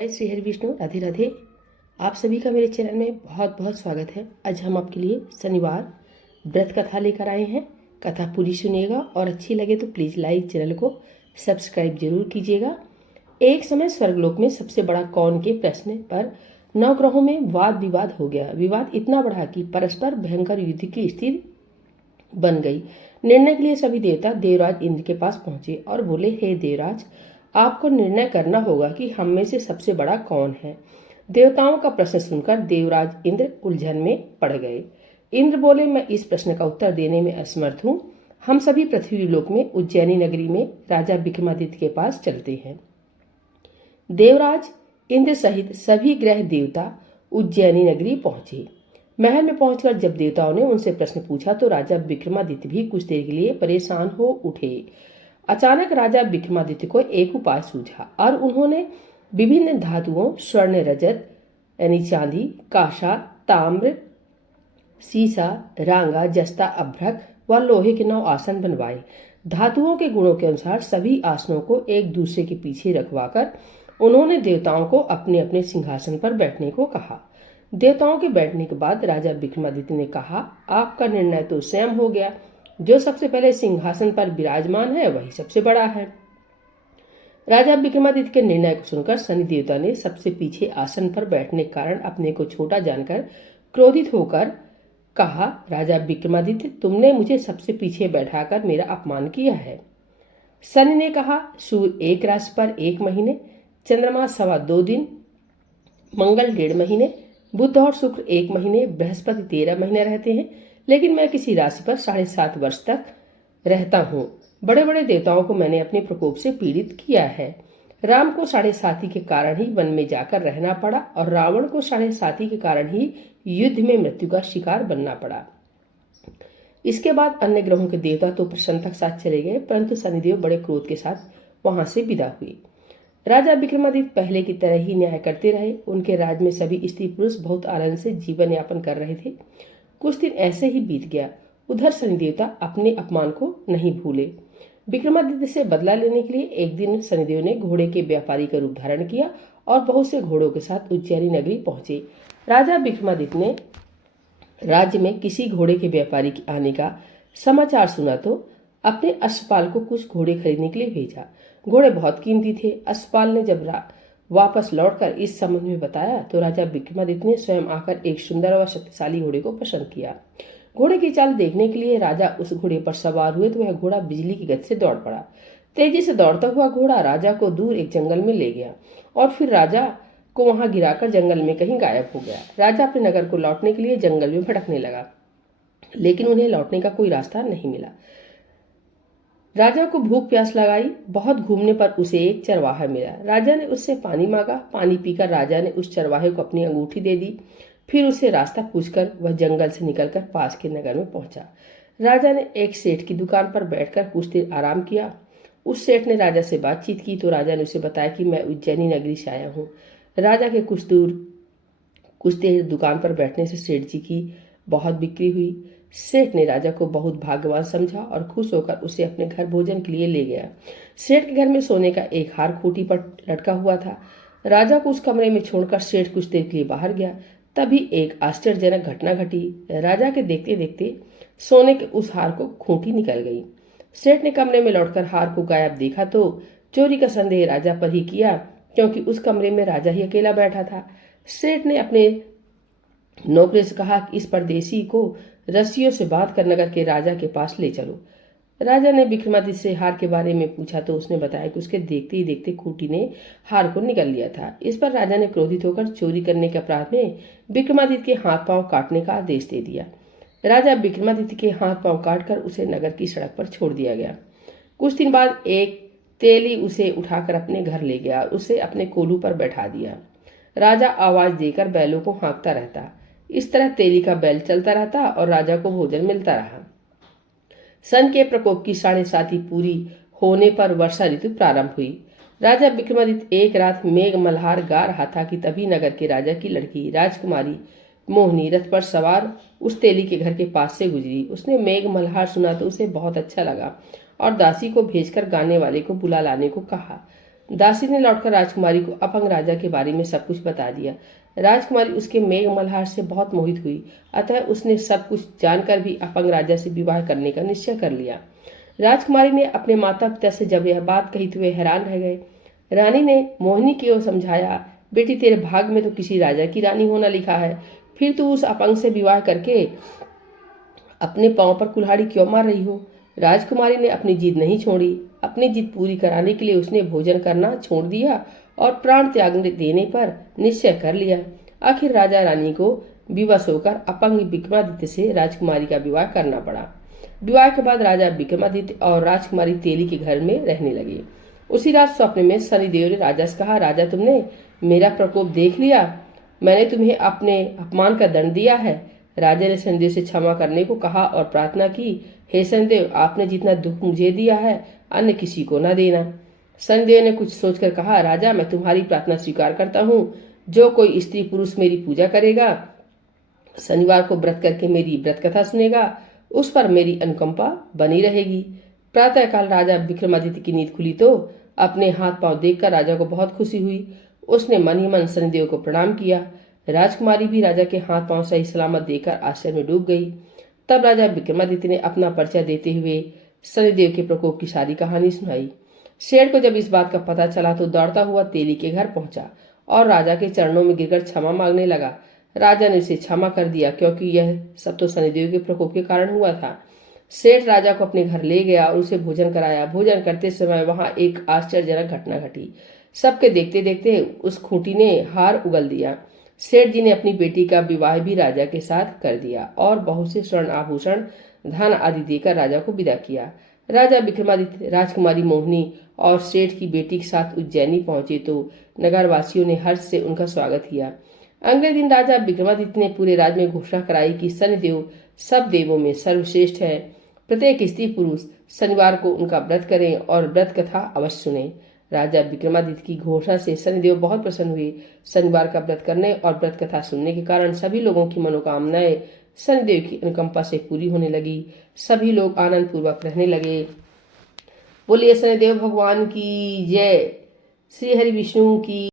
श्री हरि विष्णु, राधे राधे। आप सभी का मेरे चैनल में बहुत बहुत स्वागत है। आज हम आपके लिए शनिवार व्रत कथा लेकर आए हैं। कथा पूरी सुनिएगा और अच्छी लगे तो प्लीज़ लाइक, चैनल को सब्सक्राइब जरूर कीजिएगा। एक समय स्वर्गलोक में सबसे बड़ा कौन के प्रश्न पर नवग्रहों में वाद विवाद हो गया। विवाद इतना बढ़ा कि परस्पर भयंकर युद्ध की स्थिति बन गई। निर्णय के लिए सभी देवता देवराज इंद्र के पास पहुंचे और बोले, हे देवराज, आपको निर्णय करना होगा कि हम में से सबसे बड़ा कौन है। देवताओं का प्रश्न सुनकर देवराज इंद्र उलझन में पड़ गए। इंद्र बोले, मैं इस प्रश्न का उत्तर देने में असमर्थ हूँ। हम सभी पृथ्वी लोक में उज्जैनी नगरी में राजा विक्रमादित्य के पास चलते हैं। देवराज इंद्र सहित सभी ग्रह देवता उज्जैनी नगरी पहुंचे। महल में पहुंचकर जब देवताओं ने उनसे प्रश्न पूछा तो राजा विक्रमादित्य भी कुछ देर के लिए परेशान हो उठे। अचानक राजा विक्रमादित्य को एक उपाय सूझा और उन्होंने विभिन्न धातुओं स्वर्ण, रजत यानी चांदी, कांसा, ताम्र, सीसा, रांगा, जस्ता, अभ्रक व लोहे के 9 आसन बनवाए। धातुओं के गुणों के अनुसार सभी आसनों को एक दूसरे के पीछे रखवाकर उन्होंने देवताओं को अपने अपने सिंहासन पर बैठने को कहा। देवताओं के बैठने के बाद राजा विक्रमादित्य ने कहा, आपका निर्णय तो स्वयं हो गया। जो सबसे पहले सिंहासन पर विराजमान है वही सबसे बड़ा है। राजा विक्रमादित्य के निर्णय को सुनकर शनि देवता ने सबसे पीछे आसन पर बैठने के कारण अपने को छोटा जानकर क्रोधित होकर कहा, राजा विक्रमादित्य, तुमने मुझे सबसे पीछे बैठाकर मेरा अपमान किया है। शनि ने कहा, सूर्य एक राशि पर 1 महीने, चंद्रमा 2.25 दिन, मंगल 1.5 महीने, बुध और शुक्र 1 महीने, बृहस्पति 13 महीने रहते हैं, लेकिन मैं किसी राशि पर 7.5 वर्ष तक रहता हूँ। बड़े बड़े देवताओं को मैंने अपने प्रकोप से पीड़ित किया है। राम को 7.5 के कारण ही वन में जाकर रहना पड़ा और रावण को 7.5 के कारण ही युद्ध में मृत्यु का शिकार बनना पड़ा। इसके बाद अन्य ग्रहों के देवता तो प्रसन्नता के साथ चले गए, परंतु शनिदेव बड़े क्रोध के साथ वहां से विदा हुए। राजा विक्रमादित्य पहले की तरह ही न्याय करते रहे। उनके राज्य में सभी स्त्री पुरुष बहुत आनंद से जीवन यापन कर रहे थे। कुछ दिन ऐसे ही बीत गया। उधर शनि देवता अपने अपमान को नहीं भूले। विक्रमादित्य से बदला लेने के लिए एक दिन शनिदेव ने घोड़े के व्यापारी का रूप धारण किया और बहुत से घोड़ों के साथ उज्जैनी नगरी पहुंचे। राजा विक्रमादित्य ने राज्य में किसी घोड़े के व्यापारी के आने का समाचार सुना तो अपने अश्वपाल को कुछ घोड़े खरीदने के लिए भेजा। घोड़े बहुत कीमती थे। अश्वपाल ने जब वापस लौटकर इस संबंध में बताया तो राजा विक्रमादित्य ने स्वयं आकर एक सुंदर व शक्तिशाली घोड़े को पसंद किया। घोड़े की चाल देखने के लिए राजा उस घोड़े पर सवार हुए तो वह घोड़ा बिजली की गति से दौड़ पड़ा। तेजी से दौड़ता हुआ घोड़ा राजा को दूर एक जंगल में ले गया और फिर राजा को वहां गिराकर जंगल में कहीं गायब हो गया। राजा अपने नगर को लौटने के लिए जंगल में भटकने लगा, लेकिन उन्हें लौटने का कोई रास्ता नहीं मिला। राजा को भूख प्यास लगाई। बहुत घूमने पर उसे एक चरवाहा मिला। राजा ने उससे पानी मांगा। पानी पीकर राजा ने उस चरवाहे को अपनी अंगूठी दे दी। फिर उसे रास्ता पूछकर वह जंगल से निकलकर पास के नगर में पहुंचा। राजा ने एक सेठ की दुकान पर बैठकर कुछ देर आराम किया। उस सेठ ने राजा से बातचीत की तो राजा ने उसे बताया कि मैं उज्जैनी नगरी से आया हूँ। राजा के कुछ देर दुकान पर बैठने से सेठ जी की बहुत बिक्री हुई। सेठ ने राजा को बहुत भाग्यवान समझा और खुश होकर उसे अपने घर भोजन के लिए ले गया। सेठ के घर में सोने का एक हार खूंटी पर लटका हुआ था। राजा को उस कमरे में छोड़कर सेठ कुछ देर के लिए बाहर गया। तभी एक आश्चर्यजनक घटना घटी। राजा के देखते देखते सोने के उस हार को खूंटी निकल गई। सेठ ने कमरे में लौटकर हार को गायब देखा तो चोरी का संदेह राजा पर ही किया, क्योंकि उस कमरे में राजा ही अकेला बैठा था। सेठ ने अपने नौकरी से कहा कि इस परदेसी को रस्सियों से बांध कर नगर के राजा के पास ले चलो। राजा ने विक्रमादित्य से हार के बारे में पूछा तो उसने बताया कि उसके देखते ही देखते खूंटी ने हार को निगल लिया था। इस पर राजा ने क्रोधित होकर चोरी करने के अपराध में विक्रमादित्य के हाथ पांव काटने का आदेश दे दिया। राजा विक्रमादित्य के हाथ पांव काटकर उसे नगर की सड़क पर छोड़ दिया गया। कुछ दिन बाद एक तेली उसे उठाकर अपने घर ले गया और उसे अपने कोलू पर बैठा दिया। राजा आवाज देकर बैलों को हाँकता रहता। इस तरह तेली का बैल चलता रहता और राजा को भोजन मिलता रहा। सन के प्रकोप की 7.5 पूरी होने पर वर्षा ऋतु प्रारंभ हुई। राजा विक्रमादित्य एक रात मेघ मल्हार गा रहा था कि तभी नगर के राजा की लड़की राजकुमारी मोहिनी रथ पर सवार उस तेली के घर के पास से गुजरी। उसने मेघ मल्हार सुना तो उसे बहुत अच्छा लगा और दासी को भेजकर गाने वाले को बुला लाने को कहा। दासी ने लौटकर राजकुमारी को अपंग राजा के बारे में सब कुछ बता दिया। राजकुमारी उसके मेघ मल्हार से बहुत मोहित हुई, अतः उसने सब कुछ जानकर भी अपंग राजा से विवाह करने का निश्चय कर लिया। राजकुमारी ने अपने माता पिता से जब यह बात कही तो वे हैरान रह गए। रानी ने मोहिनी को समझाया, बेटी तेरे भाग में तो किसी राजा की रानी होना लिखा है, फिर तू उस अपंग से विवाह करके अपने पांव पर कुल्हाड़ी क्यों मार रही हो। राजकुमारी ने अपनी जिद नहीं छोड़ी। अपनी जिद पूरी कराने के लिए उसने भोजन करना छोड़ दिया और प्राण त्याग देने पर निश्चय कर लिया। आखिर राजा रानी को विवश होकर अपंग विक्रमादित्य से राजकुमारी का विवाह करना पड़ा। विवाह के बाद राजा विक्रमादित्य और राजकुमारी तेली के घर में रहने लगे। उसी रात स्वप्न में शनिदेव ने राजा से कहा, राजा तुमने मेरा प्रकोप देख लिया, मैंने तुम्हें अपने अपमान का दंड दिया है। राजा ने शनिदेव से क्षमा करने को कहा और प्रार्थना की, हे शनिदेव, आपने जितना दुख मुझे दिया है अन्य किसी को न देना। शनिदेव ने कुछ सोचकर कहा, राजा मैं तुम्हारी प्रार्थना स्वीकार करता हूँ। जो कोई स्त्री पुरुष मेरी पूजा करेगा, शनिवार को व्रत करके मेरी व्रत कथा सुनेगा, उस पर मेरी अनुकंपा बनी रहेगी। प्रातःकाल राजा विक्रमादित्य की नींद खुली तो अपने हाथ पांव देखकर राजा को बहुत खुशी हुई। उसने मन ही मन शनिदेव को प्रणाम किया। राजकुमारी भी राजा के हाथ पांव सही सलामत देखकर आश्चर्य में डूब गई। तब राजा विक्रमादित्य ने अपना परिचय देते हुए शनिदेव के प्रकोप की सारी कहानी सुनाई। शेर को जब इस बात का पता चला तो दौड़ता हुआ तेली के घर पहुंचा और राजा के चरणों में गिरकर क्षमा मांगने लगा। राजा ने उसे क्षमा कर दिया, क्योंकि यह सब तो शनिदेव के प्रकोप के कारण हुआ था। सेठ राजा को अपने घर ले गया और उसे भोजन कराया। भोजन करते समय वहां एक आश्चर्यजनक घटना घटी। सबके देखते देखते उस खूंटी ने हार उगल दिया। सेठ जी ने अपनी बेटी का विवाह भी राजा के साथ कर दिया और बहुत से स्वर्ण आभूषण, धन आदि देकर राजा को विदा किया। राजा विक्रमादित्य, राजकुमारी मोहिनी और सेठ की बेटी के साथ उज्जैनी पहुंचे तो नगरवासियों ने हर्ष से उनका स्वागत किया। अगले दिन राजा विक्रमादित्य ने पूरे राज्य में घोषणा कराई कि शनिदेव सब देवों में सर्वश्रेष्ठ है। प्रत्येक स्त्री पुरुष शनिवार को उनका व्रत करें और व्रत कथा अवश्य सुने। राजा विक्रमादित्य की घोषणा से शनिदेव बहुत प्रसन्न हुए। शनिवार का व्रत करने और व्रत कथा सुनने के कारण सभी लोगों की मनोकामनाएं शनिदेव की अनुकंपा से पूरी होने लगी। सभी लोग आनंद पूर्वक रहने लगे। बोलिए शनिदेव भगवान की जय। श्री हरि विष्णु की